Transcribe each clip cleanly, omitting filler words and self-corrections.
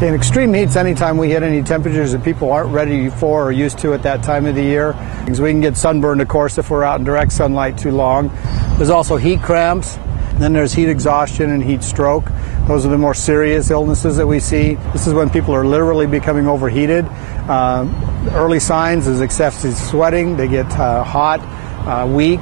Okay, in extreme heats, anytime we hit any temperatures that people aren't ready for or used to at that time of the year, because we can get sunburned, of course, if we're out in direct sunlight too long. There's also heat cramps. Then there's heat exhaustion and heat stroke. Those are the more serious illnesses that we see. This is when people are literally becoming overheated. Early signs is excessive sweating. They get hot, weak,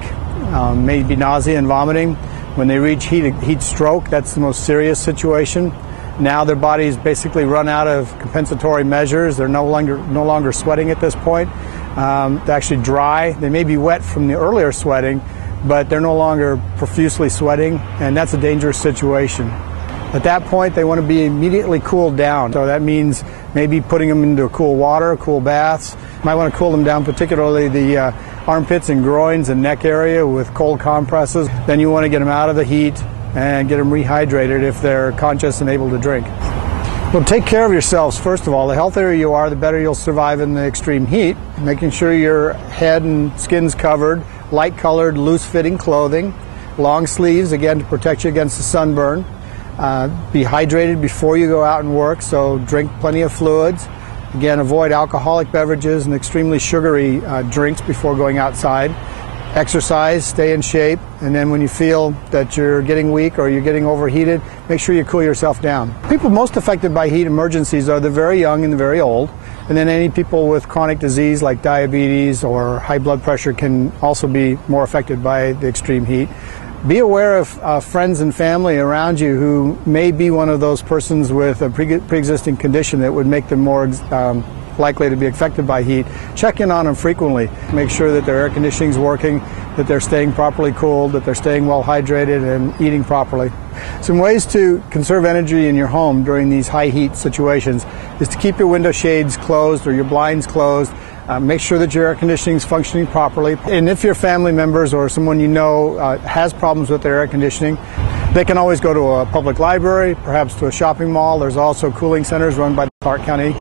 maybe nausea and vomiting. When they reach heat stroke, that's the most serious situation. Now their bodies basically run out of compensatory measures. They're no longer sweating at this point. They're actually dry. They may be wet from the earlier sweating, but they're no longer profusely sweating, and that's a dangerous situation. At that point, they want to be immediately cooled down. So that means maybe putting them into cool water, cool baths. You might want to cool them down, particularly the armpits and groins and neck area with cold compresses. Then you want to get them out of the heat and get them rehydrated if they're conscious and able to drink. Well, take care of yourselves, first of all. The healthier you are, the better you'll survive in the extreme heat. Making sure your head and skin's covered, light-colored, loose-fitting clothing, long sleeves, again, to protect you against the sunburn. Be hydrated before you go out and work, so drink plenty of fluids. Again, avoid alcoholic beverages and extremely sugary drinks before going outside. Exercise, stay in shape, and then when you feel that you're getting weak or you're getting overheated, make sure you cool yourself down. People most affected by heat emergencies are the very young and the very old, and then any people with chronic disease like diabetes or high blood pressure can also be more affected by the extreme heat. Be aware of friends and family around you who may be one of those persons with a pre-existing condition that would make them more likely to be affected by heat. Check in on them frequently. Make sure that their air conditioning is working, that they're staying properly cooled, that they're staying well hydrated and eating properly. Some ways to conserve energy in your home during these high heat situations is to keep your window shades closed or your blinds closed. Make sure that your air conditioning is functioning properly. And if your family members or someone you know has problems with their air conditioning, they can always go to a public library, perhaps to a shopping mall. There's also cooling centers run by the Clark County